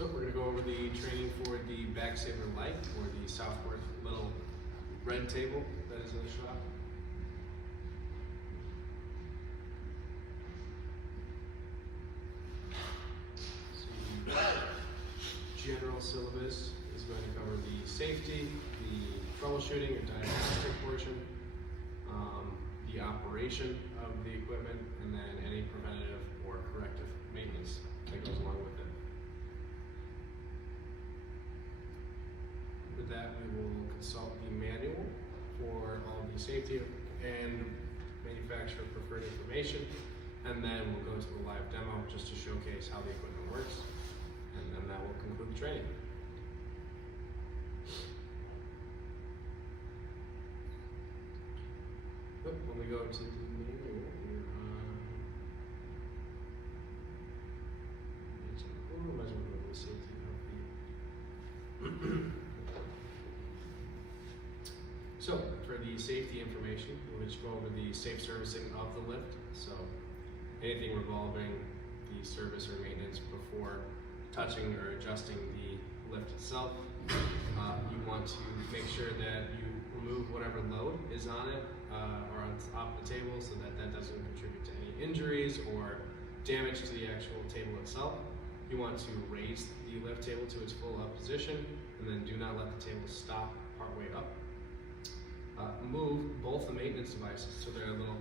So we're going to go over the training for the Bag Saver Light, or the Southworth little red table that is in the shop. So the general syllabus is going to cover the safety, the troubleshooting or diagnostic portion, the operation of the equipment, and then any preventative or corrective maintenance that goes along with it. With that, we will consult the manual for all the safety and manufacturer preferred information, and then we'll go to the live demo just to showcase how the equipment works, and then that will conclude the training. When we go to the manual, we're on measurement of the safety of the So, for the safety information, we'll just go over the safe servicing of the lift. So, anything revolving the service or maintenance before touching or adjusting the lift itself. You want to make sure that you remove whatever load is on it or on top of the table, so that that doesn't contribute to any injuries or damage to the actual table itself. You want to raise the lift table to its full up position, and then do not let the table stop partway up. Move both the maintenance devices, so there are little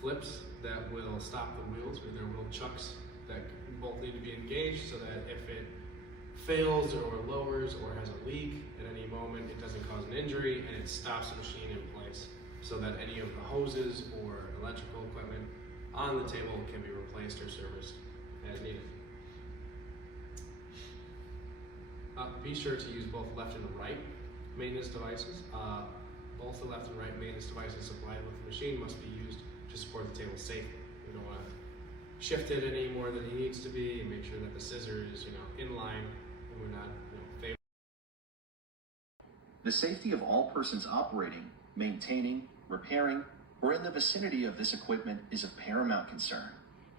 flips that will stop the wheels, or there are little chucks that both need to be engaged, so that if it fails or lowers or has a leak at any moment, it doesn't cause an injury, and it stops the machine in place, so that any of the hoses or electrical equipment on the table can be replaced or serviced as needed. Be sure to use both left and right maintenance devices. Both the left and right maintenance devices supplied with the machine must be used to support the table safely. We don't want to shift it any more than it needs to be, and make sure that the scissor is, in line, and we're not, favoring. The safety of all persons operating, maintaining, repairing, or in the vicinity of this equipment is of paramount concern.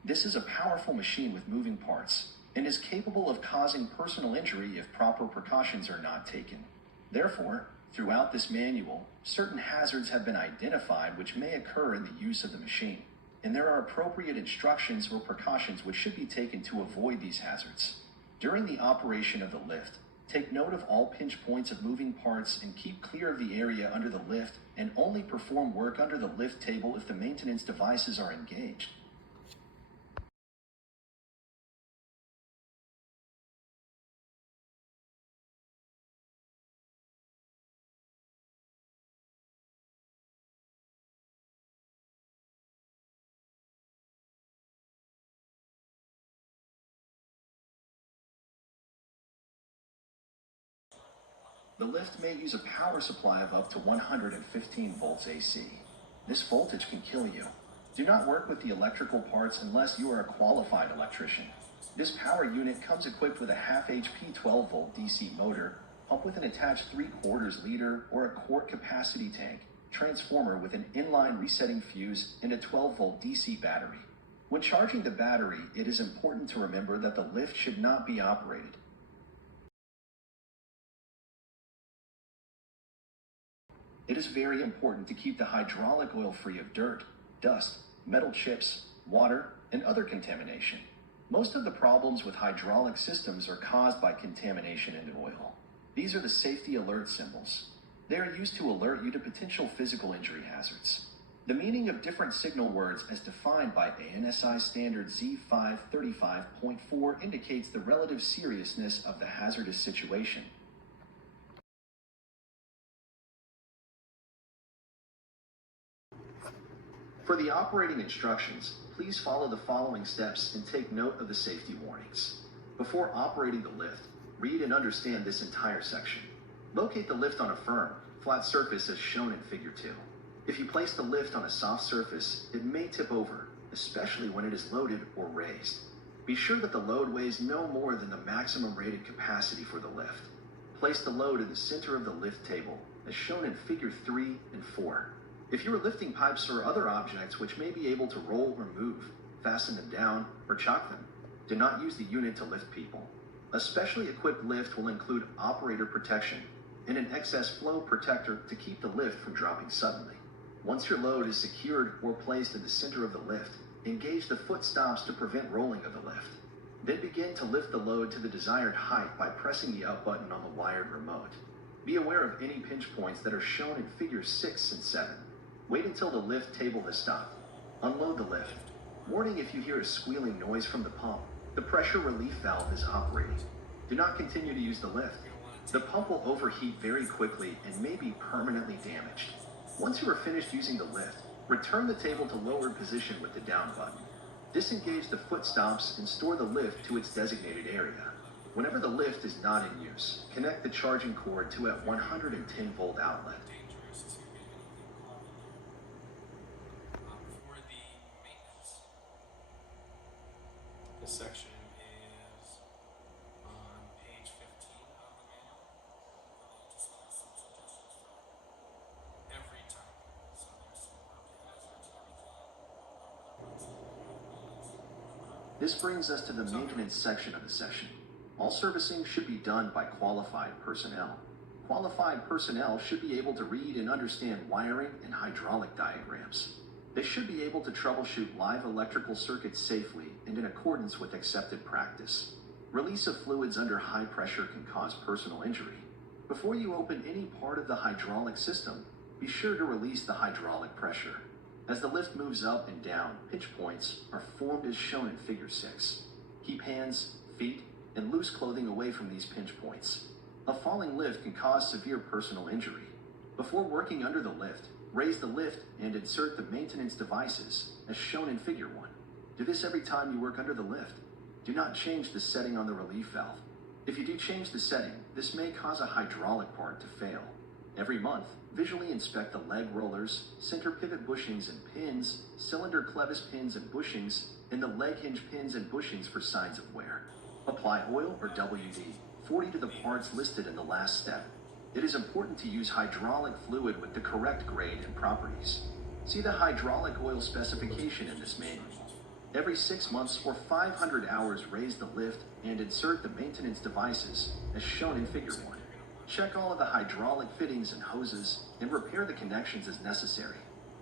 This is a powerful machine with moving parts, and is capable of causing personal injury if proper precautions are not taken. Therefore, throughout this manual, certain hazards have been identified which may occur in the use of the machine, and there are appropriate instructions or precautions which should be taken to avoid these hazards. During the operation of the lift, take note of all pinch points of moving parts and keep clear of the area under the lift, and only perform work under the lift table if the maintenance devices are engaged. The lift may use a power supply of up to 115 volts AC. This voltage can kill you. Do not work with the electrical parts unless you are a qualified electrician. This power unit comes equipped with a half HP 12 volt DC motor, pump with an attached 3/4 liter or a quart capacity tank, transformer with an inline resetting fuse, and a 12 volt DC battery. When charging the battery, it is important to remember that the lift should not be operated. It is very important to keep the hydraulic oil free of dirt, dust, metal chips, water, and other contamination. Most of the problems with hydraulic systems are caused by contamination in the oil. These are the safety alert symbols. They are used to alert you to potential physical injury hazards. The meaning of different signal words as defined by ANSI standard Z535.4 indicates the relative seriousness of the hazardous situation. For the operating instructions, please follow the following steps and take note of the safety warnings. Before operating the lift, read and understand this entire section. Locate the lift on a firm, flat surface as shown in Figure 2. If you place the lift on a soft surface, it may tip over, especially when it is loaded or raised. Be sure that the load weighs no more than the maximum rated capacity for the lift. Place the load in the center of the lift table, as shown in Figure 3 and 4. If you are lifting pipes or other objects which may be able to roll or move, fasten them down or chock them. Do not use the unit to lift people. A specially equipped lift will include operator protection and an excess flow protector to keep the lift from dropping suddenly. Once your load is secured or placed in the center of the lift, engage the foot stops to prevent rolling of the lift. Then begin to lift the load to the desired height by pressing the up button on the wired remote. Be aware of any pinch points that are shown in figures 6 and 7. Wait until the lift table has stopped. Unload the lift. Warning: if you hear a squealing noise from the pump, the pressure relief valve is operating. Do not continue to use the lift. The pump will overheat very quickly and may be permanently damaged. Once you are finished using the lift, return the table to lowered position with the down button. Disengage the foot stops and store the lift to its designated area. Whenever the lift is not in use, connect the charging cord to a 110-volt outlet. For the maintenance, this section is on page 15 of the manual. Just got some suggestions for every time. So there's some work hazards and everything. This brings us to the maintenance section of the session. All servicing should be done by qualified personnel. Qualified personnel should be able to read and understand wiring and hydraulic diagrams. They should be able to troubleshoot live electrical circuits safely and in accordance with accepted practice. Release of fluids under high pressure can cause personal injury. Before you open any part of the hydraulic system, be sure to release the hydraulic pressure. As the lift moves up and down, pinch points are formed as shown in figure 6. Keep hands, feet, and loose clothing away from these pinch points. A falling lift can cause severe personal injury. Before working under the lift, raise the lift and insert the maintenance devices as shown in figure 1. Do this every time you work under the lift. Do not change the setting on the relief valve. If you do change the setting, this may cause a hydraulic part to fail. Every month, visually inspect the leg rollers, center pivot bushings and pins, cylinder clevis pins and bushings, and the leg hinge pins and bushings for signs of wear. Apply oil or WD-40 to the parts listed in the last step. It is important to use hydraulic fluid with the correct grade and properties. See the hydraulic oil specification in this manual. Every 6 months or 500 hours, raise the lift and insert the maintenance devices as shown in figure 1. Check all of the hydraulic fittings and hoses and repair the connections as necessary.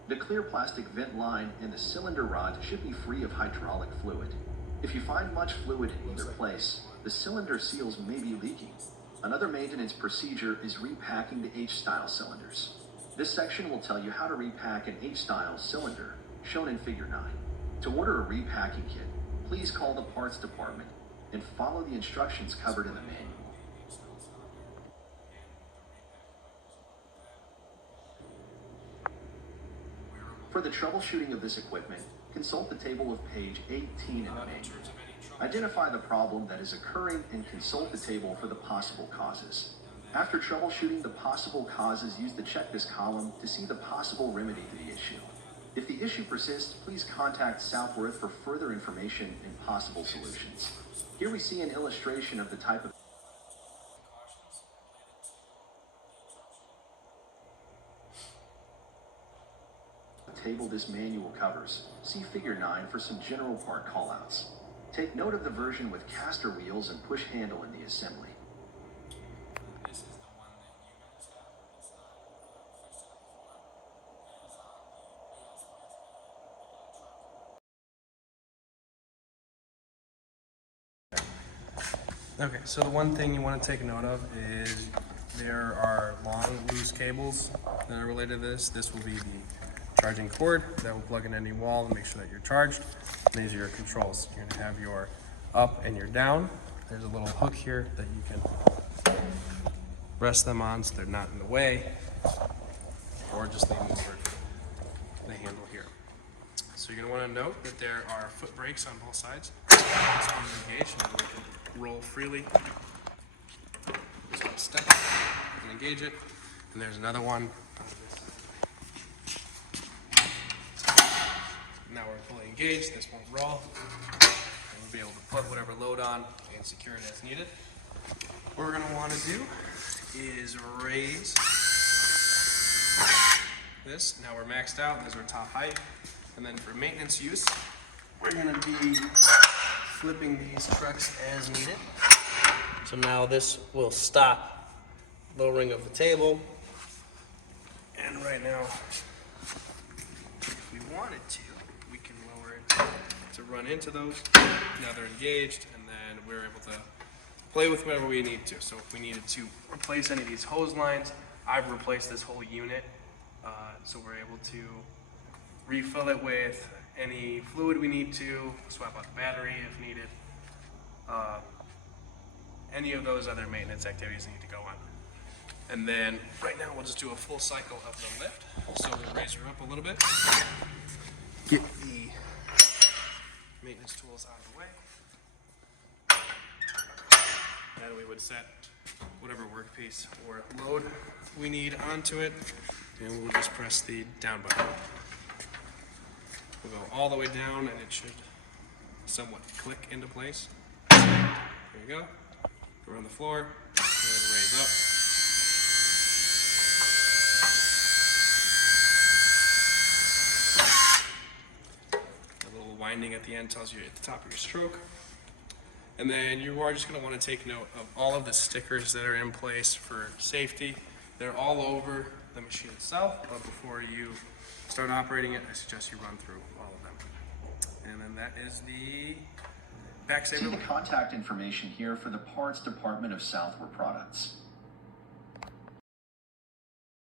The clear plastic vent line and the cylinder rod should be free of hydraulic fluid. If you find much fluid in either place, the cylinder seals may be leaking. Another maintenance procedure is repacking the H-style cylinders. This section will tell you how to repack an H-style cylinder, shown in figure 9. To order a repacking kit, please call the parts department and follow the instructions covered in the manual. For the troubleshooting of this equipment, consult the table of page 18 in the manual. Identify the problem that is occurring and consult the table for the possible causes. After troubleshooting the possible causes, use the check this column to see the possible remedy to the issue. If the issue persists, please contact Southworth for further information and possible solutions. Here we see an illustration of the type of table this manual covers. See figure 9 for some general part callouts. Take note of the version with caster wheels and push handle in the assembly. This is the one that you guys have. It's not fixed before. Okay, so the one thing you want to take note of is there are long loose cables that are related to this. This will be the charging cord that will plug in any wall and make sure that you're charged. And these are your controls. You're going to have your up and your down. There's a little hook here that you can rest them on so they're not in the way, or just leave them over the handle here. So you're going to want to note that there are foot brakes on both sides. This one is engaged and we can roll freely. Just step and engage it. And there's another one. Now we're fully engaged, this won't roll, and we'll be able to put whatever load on and secure it as needed. What we're going to want to do is raise this. Now we're maxed out, this is our top height, and then for maintenance use, we're going to be flipping these trucks as needed. So now this will stop lowering of the table. And right now, if we wanted to, we can lower it to run into those. Now they're engaged, and then we're able to play with whatever we need to. So if we needed to replace any of these hose lines, I've replaced this whole unit. So we're able to refill it with any fluid we need to, swap out the battery if needed. Any of those other maintenance activities need to go on. And then right now we'll just do a full cycle of the lift. So we'll raise her up a little bit. Get the maintenance tools out of the way. Then we would set whatever workpiece or load we need onto it. And we'll just press the down button. We'll go all the way down and it should somewhat click into place. There you go. We're on the floor. And raise up. A little winding at the end tells you at the top of your stroke. And then you are just going to want to take note of all of the stickers that are in place for safety. They're all over the machine itself, but before you start operating it, I suggest you run through all of them. And then that is the back See saver. the contact information here for the parts department of Southward Products.